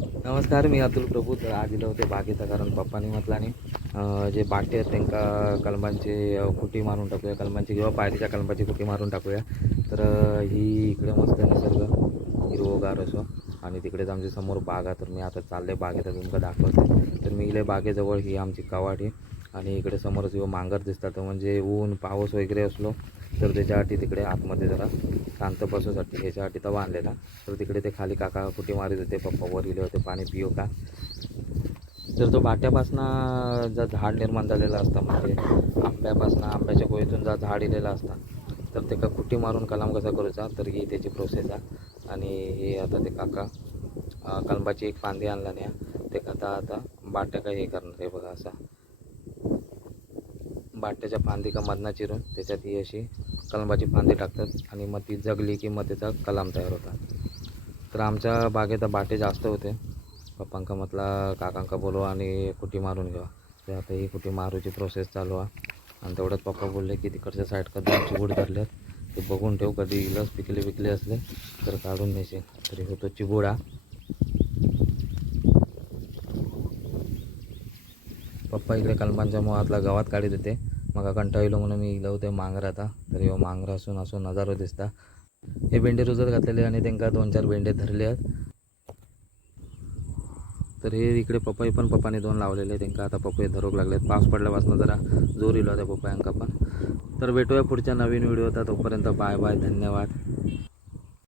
नमस्कार, मी अतुल प्रभू. तर आज इलं होते बागेचा, कारण पप्पानी म्हटलं आणि जे बाटे आहेत त्यांना कलमांची कुटी मारून टाकूया, कलमांची किंवा पायरीच्या कलमाची कुटी मारून टाकूया. तर ही इकडे मस्त निसर्ग हिरवोगार असो आणि तिकडेच आमच्या समोर बाग आहे. तर मी आता चालले बागेत तुमचं दाखवते. तर मी इले बागेजवळ ही आमची कवाट आहे आणि इकडे समोरच मांगर दिसतात. म्हणजे ऊन पाऊस वगैरे असलो तर त्याच्यासाठी तिकडे आतमध्ये जरा शांत बसूसाठी ह्याच्यासाठी तर बांधलेला. तर तिकडे ते खाली काका कुठे मारित होते, पप्पा वर गेले होते पाणी पिऊ का. तर तो बाट्यापासनं जर झाड निर्माण झालेला असता, म्हणजे आंब्याच्या कोयतून जर झाड इलेला असता, तर ते का कुटी मारून कलम कसा करूचा, तर ही त्याची प्रोसेस आहे. आणि हे आता ते काका कलमाची एक फांदी आणला नाही, ते आता बाट्या काय हे करणार आहे बघा. असा बाट्याच्या फांदी का मधना चिरून त्याच्यात ही अशी कलमाची फांदी टाकतात आणि मग ती जगली की मग त्याचा कलम तयार होतात. तर आमच्या बागेत बाटे जास्त होते. पप्पांका म्हटला काकांका बोलवा आणि कुटी मारून घ्या. ते आता ही कुटी मारूची प्रोसेस चालू आहे. आणि तेवढ्यात पप्पा बोलले की तिकडच्या साईडला दोन चिबूड धरल्यात, ते बघून ठेव, कधी इलस पिकले असले तर काढून नेशील. तरी होतो चिबूडा. पप्पा इकडे कलमांच्या मुळातला गावात काढीत होते. मग कंटाळलो म्हणून मी इलं होते मांगर. आता तरी हो मांगर असून नजारो दिसता. हे भेंडे रुजत घातलेले आणि त्यांना 2-4 भेंडे धरले आहेत. तर हे इकडे पपई पण पप्पाने 2 लावलेले, त्यांना आता पपई धरूक लागलेत. पाऊस पडल्यापासून जरा जोर इलो त्या पपयांका पण. तर भेटूया पुढच्या नवीन व्हिडिओ. तोपर्यंत बाय बाय, धन्यवाद.